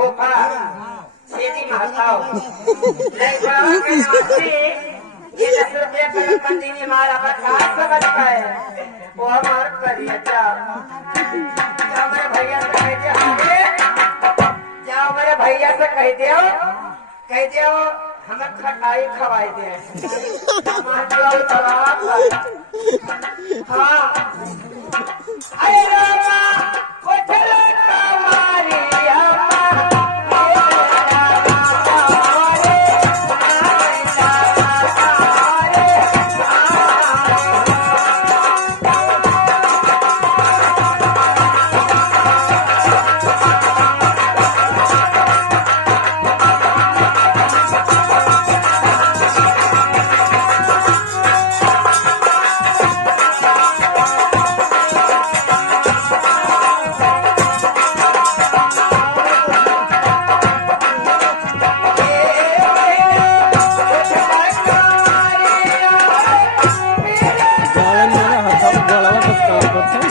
खोखा सीधी महताओ नहीं बड़ा के ये 10 रुपया कलम मंदी ने मारा बता समझ पाए वो हमार करिए जाओ मेरे भैया से कह दियो जाओ मेरे भैया से कह दियो हमें खटाई खवाई दे हाँ अरे रामा कोठले Kumari Jalan mana? Harus jalan apa sekarang?